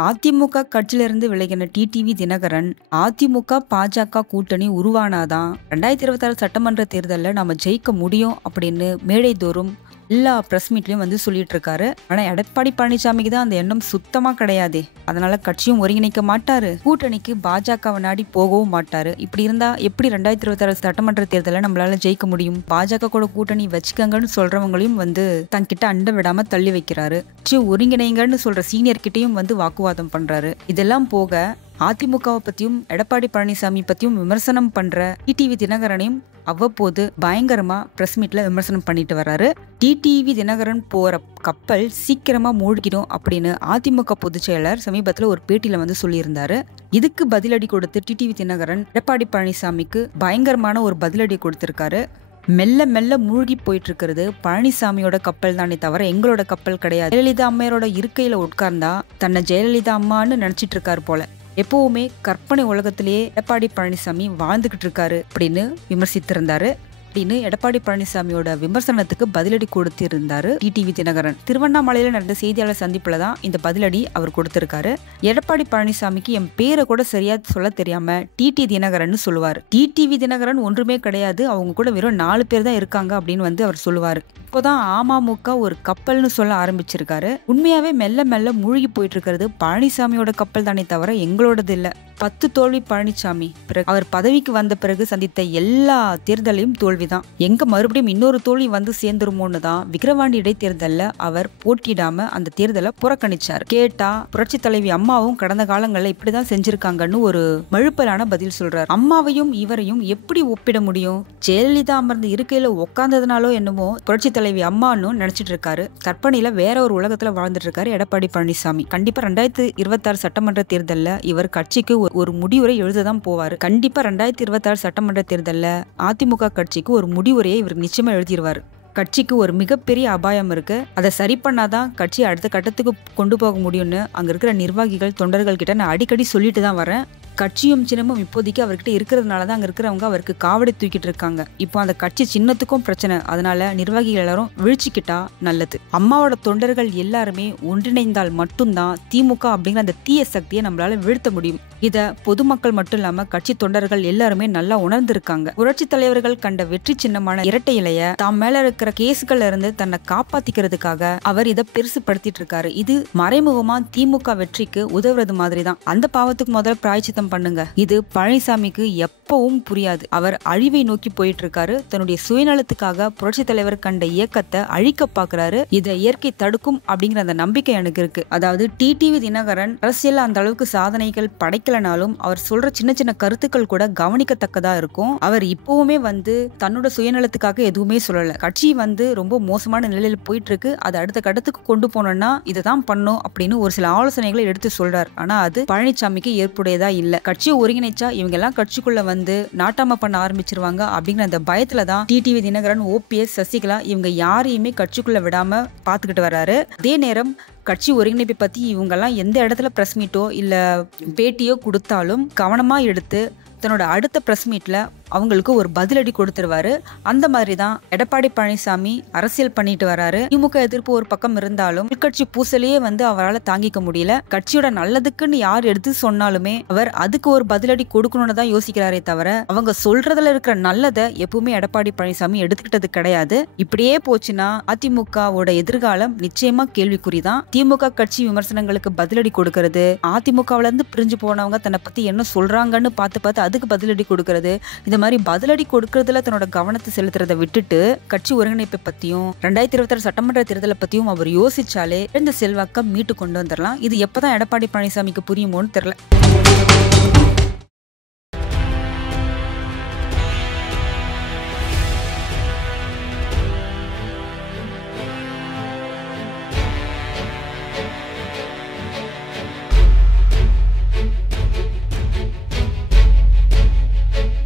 அதிமுக கட்சியிலிருந்து விலகின டிடிவி தினகரன் அதிமுக பாஜக கூட்டணி உருவானாதான் 2026 சட்டமன்ற தேர்தலில் நம்ம ஜெயிக்க முடியும் அப்படின்னு மேடைதோறும் எல்லா பிரஸ் மீட்லயும் வந்து சொல்லிட்டு இருக்காரு. ஆனா எடப்பாடி பழனிசாமிக்கு தான் அந்த எண்ணம் சுத்தமா கிடையாதே. அதனால கட்சியும் ஒருங்கிணைக்க மாட்டாரு, கூட்டணிக்கு பாஜகவை நாடி போகவும் மாட்டாரு. இப்படி இருந்தா எப்படி 2026 சட்டமன்ற தேர்தலில் நம்மளால ஜெயிக்க முடியும்? பாஜக கூட கூட்டணி வச்சுக்கங்கன்னு சொல்றவங்களையும் வந்து தங்கிட்ட அண்ட விடாம தள்ளி வைக்கிறாரு. ஒருங்கிணைங்கன்னு சொல்ற சீனியர் கிட்டையும் வந்து வாக்குவாதம் பண்றாரு. இதெல்லாம் போக அதிமுகவை பத்தியும் எடப்பாடி பழனிசாமி பத்தியும் விமர்சனம் பண்ற டிடிவி தினகரனையும் அவ்வப்போது பயங்கரமா பிரஸ் மீட்ல விமர்சனம் பண்ணிட்டு வர்றாரு. டிடிவி தினகரன் போற கப்பல் சீக்கிரமா மூழ்கிடும் அப்படின்னு அதிமுக பொதுச் செயலர் சமீபத்துல ஒரு பேட்டியில வந்து சொல்லியிருந்தாரு. இதுக்கு பதிலடி கொடுத்து டிடிவி தினகரன் எடப்பாடி பழனிசாமிக்கு பயங்கரமான ஒரு பதிலடி கொடுத்திருக்காரு. மெல்ல மெல்ல மூழ்கி போயிட்டு இருக்கிறது பழனிசாமியோட கப்பல் தானே தவிர எங்களோட கப்பல் கிடையாது. ஜெயலலிதா அம்மையாரோட இருக்கையில உட்கார்ந்தா தன்னை ஜெயலலிதா அம்மான்னு நினைச்சிட்டு இருக்காரு போல. எப்பவுமே கற்பனை உலகத்திலேயே எடப்பாடி பழனிசாமி வாழ்ந்துகிட்டு இருக்காரு அப்படின்னு விமர்சித்திருந்தாரு. அப்படின்னு எடப்பாடி பழனிசாமியோட விமர்சனத்துக்கு பதிலடி கொடுத்திருந்தாரு டிடிவி தினகரன். திருவண்ணாமலையில நடந்த செய்தியாளர் சந்திப்புல தான் இந்த பதிலடி அவர் கொடுத்திருக்காரு. எடப்பாடி பழனிசாமிக்கு என் பேரை கூட சரியா சொல்ல தெரியாம டிடி தினகரன் சொல்லுவாரு. டிடிவி தினகரன் ஒன்றுமே கிடையாது, அவங்க கூட வெறும் 4 பேர் தான் இருக்காங்க அப்படின்னு வந்து அவர் சொல்லுவாரு. இப்போதான் அமமுக ஒரு கப்பல்னு சொல்ல ஆரம்பிச்சிருக்காரு. உண்மையாவே மெல்ல மெல்ல மூழ்கி போயிட்டு இருக்கிறது பழனிசாமியோட கப்பல் தானே தவிர எங்களோடது இல்ல. 10 தோல்வி பழனிசாமி அவர் பதவிக்கு வந்த பிறகு சந்தித்த எல்லா தேர்தலையும் தோல்விதான். எங்க மறுபடியும் இன்னொரு தோல்வி வந்து சேர்ந்துருமோன்னு தான் விக்கிரவாண்டி இடைத்தேர்தல்ல அவர் போட்டியிடாம அந்த தேர்தலை புறக்கணிச்சார். கேட்டா புரட்சி தலைவி அம்மாவும் கடந்த காலங்கள்ல இப்படிதான் செஞ்சிருக்காங்கன்னு ஒரு மழுப்பலான பதில் சொல்றாரு. அம்மாவையும் இவரையும் எப்படி ஒப்பிட முடியும்? ஜெயலலிதா அமர்ந்து இருக்கையில உட்கார்ந்ததுனாலோ என்னமோ புரட்சி தலைவி அம்மான்னு நினைச்சிட்டு இருக்காரு. கற்பனையில வேற ஒரு உலகத்துல வாழ்ந்துட்டு இருக்காரு எடப்பாடி பழனிசாமி. கண்டிப்பா 2026 சட்டமன்ற தேர்தல்ல இவர் கட்சிக்கு ஒரு முடிவுரை எழுததான் போவாரு. கண்டிப்பா 2026 சட்டமன்ற தேர்தல்ல அதிமுக கட்சிக்கு ஒரு முடிவுரையை இவர் நிச்சயமா எழுதிடுவாரு. கட்சிக்கு ஒரு மிகப்பெரிய அபாயம் இருக்கு, அதை சரி பண்ணாதான் கட்சி அடுத்த கட்டத்துக்கு கொண்டு போக முடியும்னு அங்க இருக்கிற நிர்வாகிகள் தொண்டர்கள் கிட்ட நான் அடிக்கடி சொல்லிட்டு தான் வரேன். கட்சியும் சின்னமும் இப்போதைக்கு அவர்கிட்ட இருக்கிறதுனாலதான் அங்க இருக்கிறவங்க அவருக்கு காவடி தூக்கிட்டு இருக்காங்க. இப்போ அந்த கட்சி சின்னத்துக்கும் பிரச்சனை, அதனால நிர்வாகிகள் எல்லாரும் வீழ்ச்சிக்கிட்டா நல்லது. அம்மாவோட தொண்டர்கள் எல்லாருமே ஒன்றிணைந்தால் மட்டும்தான் திமுக அப்படிங்கிற அந்த தீய சக்தியை நம்மளால வீழ்த்த முடியும். இத பொதுமக்கள் மட்டும் இல்லாம கட்சி தொண்டர்கள் எல்லாருமே நல்லா உணர்ந்திருக்காங்க. புரட்சி தலைவர்கள் கண்ட வெற்றி சின்னமான இரட்டை இலைய தாம் மேல இருக்கிற கேசுகள்ல இருந்து தன்னை காப்பாத்திக்கிறதுக்காக அவர் இதை பெருசுபடுத்திட்டு இருக்காரு. இது மறைமுகமா திமுக வெற்றிக்கு உதவுறது மாதிரிதான். அந்த பாவத்துக்கு முதல்ல பிராய்ச்சித்தம் பண்ணுங்க. இது பழனிசாமிக்கு எப்பவும் புரியாது. அவர் அழிவை நோக்கி போயிட்டு இருக்காரு. தன்னுடைய சுயநலத்துக்காக புரட்சி தலைவர் கண்ட இயக்கத்தை அழிக்க பாக்குறாரு. இதை இயற்கை தடுக்கும் அப்படிங்கிற அந்த நம்பிக்கை எனக்கு இருக்கு. அதாவது டிடிவி தினகரன் அரசியல் அந்த அளவுக்கு சாதனைகள் படைக்கலனாலும் அவர் சொல்ற சின்ன சின்ன கருத்துக்கள் கூட கவனிக்கத்தக்கதா இருக்கும். அவர் இப்பவுமே வந்து தன்னோட சுயநலத்துக்காக எதுவுமே சொல்லல. கட்சி வந்து ரொம்ப மோசமான நிலையில போயிட்டு இருக்கு, அதை அடுத்த கட்டத்துக்கு கொண்டு போனோம்னா இதைதான் பண்ணும் அப்படின்னு ஒரு சில ஆலோசனைகளை எடுத்து சொல்றாரு. ஆனா அது பழனிசாமிக்கு ஏற்புடையதா இல்ல. கட்சியை ஒருங்கிணைச்சா இவங்க எல்லாம் கட்சிக்குள்ள வந்து நாட்டாம பண்ண ஆரம்பிச்சிருவாங்க அப்படிங்கிற அந்த பயத்துலதான் டிடிவி தினகரன், OPS, சசிகலா இவங்க யாரையுமே கட்சிக்குள்ள விடாம பாத்துக்கிட்டு வர்றாரு. அதே நேரம் கட்சி ஒருங்கிணைப்பை பத்தி இவங்க எல்லாம் எந்த இடத்துல பிரஸ் மீட்டோ இல்ல பேட்டியோ கொடுத்தாலும் கவனமா எடுத்து தன்னோட அடுத்த பிரஸ் மீட்ல அவங்களுக்கு ஒரு பதிலடி கொடுத்துருவாரு. அந்த மாதிரி தான் எடப்பாடி பழனிசாமி அரசியல் பண்ணிட்டு வராரு. திமுக எதிர்ப்பு ஒரு பக்கம் இருந்தாலும் உள்கட்சி பூசலையே வந்து அவரால் தாங்கிக்க முடியல. கட்சியோட நல்லதுக்குன்னு யார் எடுத்து சொன்னாலுமே அவர் அதுக்கு ஒரு பதிலடி கொடுக்கணும்னு தான் யோசிக்கிறாரே தவிர அவங்க சொல்றதுல இருக்கிற நல்லதை எப்பவுமே எடப்பாடி பழனிசாமி எடுத்துக்கிட்டது கிடையாது. இப்படியே போச்சுன்னா அதிமுகவோட எதிர்காலம் நிச்சயமா கேள்விக்குறிதான். திமுக கட்சி விமர்சனங்களுக்கு பதிலடி கொடுக்கறது, அதிமுகவுல இருந்து பிரிஞ்சு போனவங்க தன்னை பத்தி என்ன சொல்றாங்கன்னு பார்த்து அதுக்கு பதிலடி கொடுக்கறது, இந்த மாதிரி பதிலடி கொடுக்கறதுல தன்னோட கவனத்தை செலுத்துறதை விட்டுட்டு கட்சி ஒருங்கிணைப்பை பத்தியும் 2026 சட்டமன்ற தேர்தலை பத்தியும் அவர் யோசிச்சாலே இந்த செல்வாக்க மீட்டு கொண்டு வந்துடலாம். இது எப்பதான் எடப்பாடி பழனிசாமிக்கு புரியுமோன்னு தெரியல.